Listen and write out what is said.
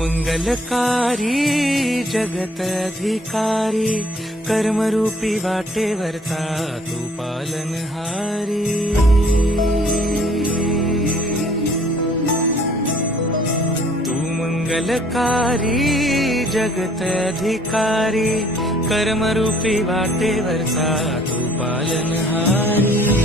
मंगलकारी जगत अधिकारी कर्मरूपी वाटेवरचा तू पालनहारी। तू मंगलकारी जगत अधिकारी कर्मरूपी वाटेवरचा तू पालनहारी।